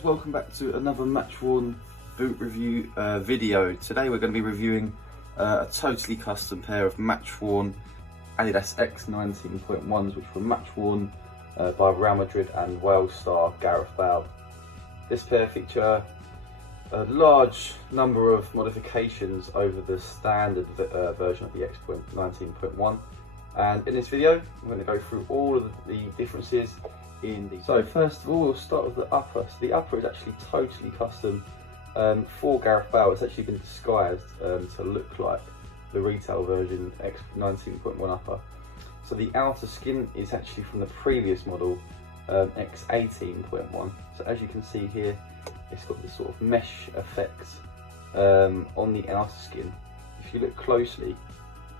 guys, welcome back to another match-worn boot review video. Today we're going to be reviewing a totally custom pair of match-worn Adidas X19.1s, which were match-worn by Real Madrid and Wales star Gareth Bale. This pair feature a large number of modifications over the standard version of the X19.1, and in this video I'm going to go through all of the differences in the... So first of all, we'll start with the upper. So the upper is actually totally custom for Gareth Bale. It's actually been disguised to look like the retail version X19.1 upper. So the outer skin is actually from the previous model X18.1. So as you can see here, it's got this sort of mesh effect on the outer skin. If you look closely,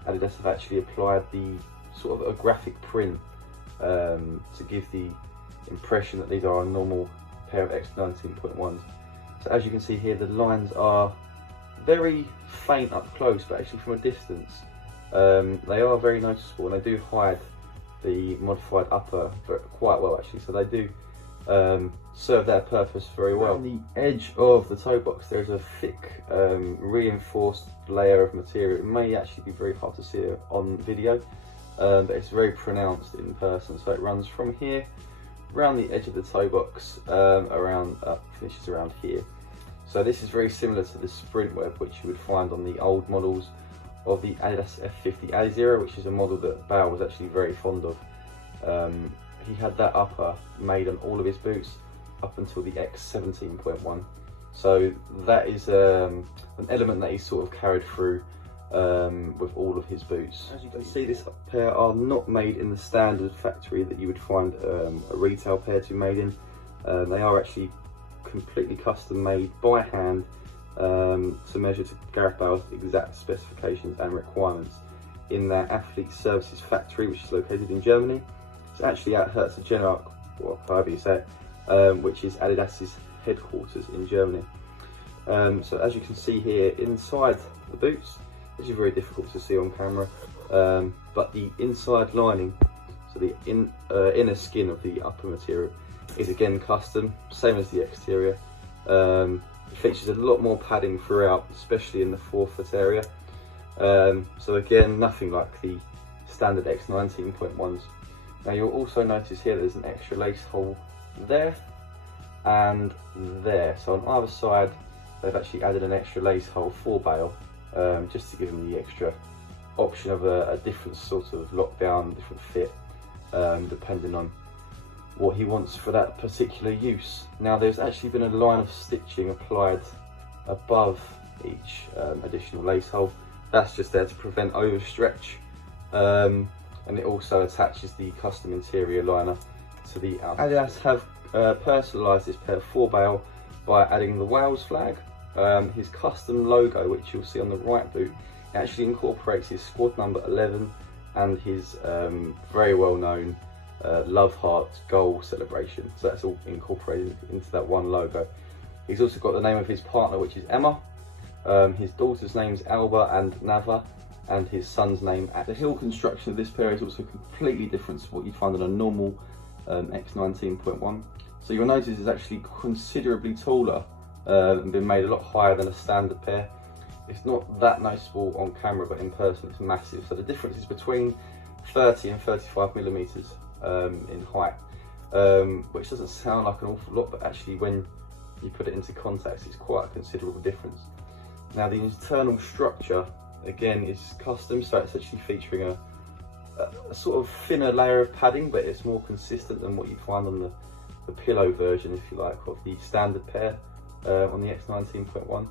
Adidas have actually applied the sort of a graphic print to give the impression that these are a normal pair of X19.1s. So as you can see here, the lines are very faint up close, but actually from a distance they are very noticeable, and they do hide the modified upper quite well actually. So they do serve their purpose very well. On the edge of the toe box there's a thick reinforced layer of material. It may actually be very hard to see it on video, but it's very pronounced in person. So it runs from here around the edge of the toe box, finishes around here. So this is very similar to the sprint web which you would find on the old models of the Adidas F50 A0, which is a model that Bale was actually very fond of. He had that upper made on all of his boots up until the X17.1. So that is an element that he sort of carried through with all of his boots. As you can see, this pair are not made in the standard factory that you would find a retail pair to be made in. They are actually completely custom made by hand to measure to Gareth Bale's exact specifications and requirements in their athlete services factory, which is located in Germany. It's actually at Herzogenaurach, or however you say it, which is Adidas's headquarters in Germany. So as you can see here, inside the boots, which is very difficult to see on camera, but the inside lining, so the inner skin of the upper material, is again custom, same as the exterior. It features a lot more padding throughout, especially in the forefoot area. So again, nothing like the standard X19.1s. Now you'll also notice here there's an extra lace hole there and there. So on either side they've actually added an extra lace hole for Bale, just to give him the extra option of a different sort of lockdown, different fit, depending on what he wants for that particular use. Now there's actually been a line of stitching applied above each additional lace hole. That's just there to prevent overstretch, and it also attaches the custom interior liner to the outer. Adidas have personalised this pair for Bale by adding the Wales flag. His custom logo, which you'll see on the right boot, actually incorporates his squad number 11 and his very well known Love Heart goal celebration. So that's all incorporated into that one logo. He's also got the name of his partner, which is Emma. His daughter's name's Alba and Nava, and his son's name. The heel construction of this pair is also completely different to what you'd find on a normal X19.1. So you'll notice it's actually considerably taller and been made a lot higher than a standard pair. It's not that noticeable on camera, but in person it's massive. So the difference is between 30 and 35 millimeters in height, which doesn't sound like an awful lot, but actually when you put it into context, it's quite a considerable difference. Now the internal structure again is custom, so it's actually featuring a sort of thinner layer of padding, but it's more consistent than what you find on the pillow version, if you like, of the standard pair on the X19.1.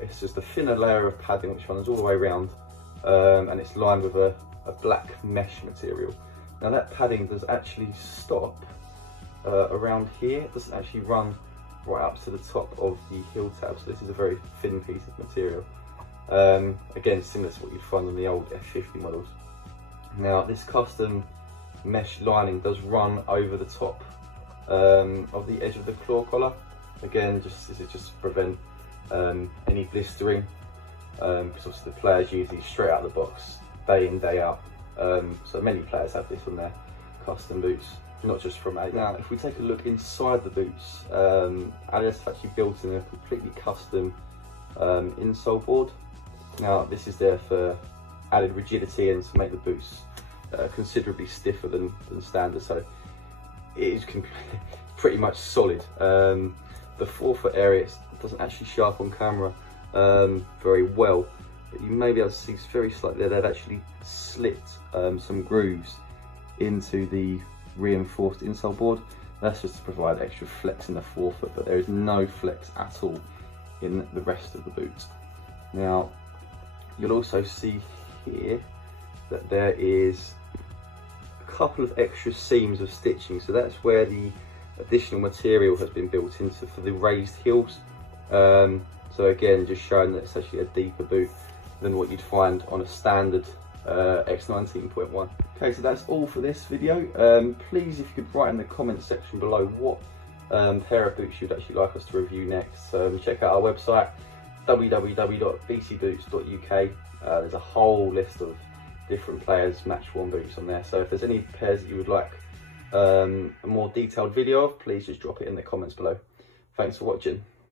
It's just a thinner layer of padding which runs all the way around, and it's lined with a black mesh material. Now that padding does actually stop around here. It doesn't actually run right up to the top of the heel tab, so this is a very thin piece of material. Again, similar to what you'd find on the old F50 models. Now this custom mesh lining does run over the top of the edge of the claw collar. Again, this is just to prevent any blistering, because obviously the players use these straight out of the box day in, day out. So many players have this on their custom boots. not just from Adidas. Now, if we take a look inside the boots, Adidas have actually built in a completely custom insole board. Now, this is there for added rigidity and to make the boots considerably stiffer than standard, so it is pretty much solid. The forefoot area doesn't actually show up on camera very well, but you may be able to see very slightly there. They've actually slit some grooves into the reinforced insole board. That's just to provide extra flex in the forefoot, but there is no flex at all in the rest of the boot. Now, you'll also see here that there is a couple of extra seams of stitching, so that's where the additional material has been built into for the raised heels. So again, just showing that it's actually a deeper boot than what you'd find on a standard X19.1. Okay, so that's all for this video. Please, if you could write in the comments section below what pair of boots you'd actually like us to review next. Check out our website, www.bcboots.uk. There's a whole list of different players' match worn boots on there. So if there's any pairs that you would like a more detailed video of, please just drop it in the comments below. Thanks for watching.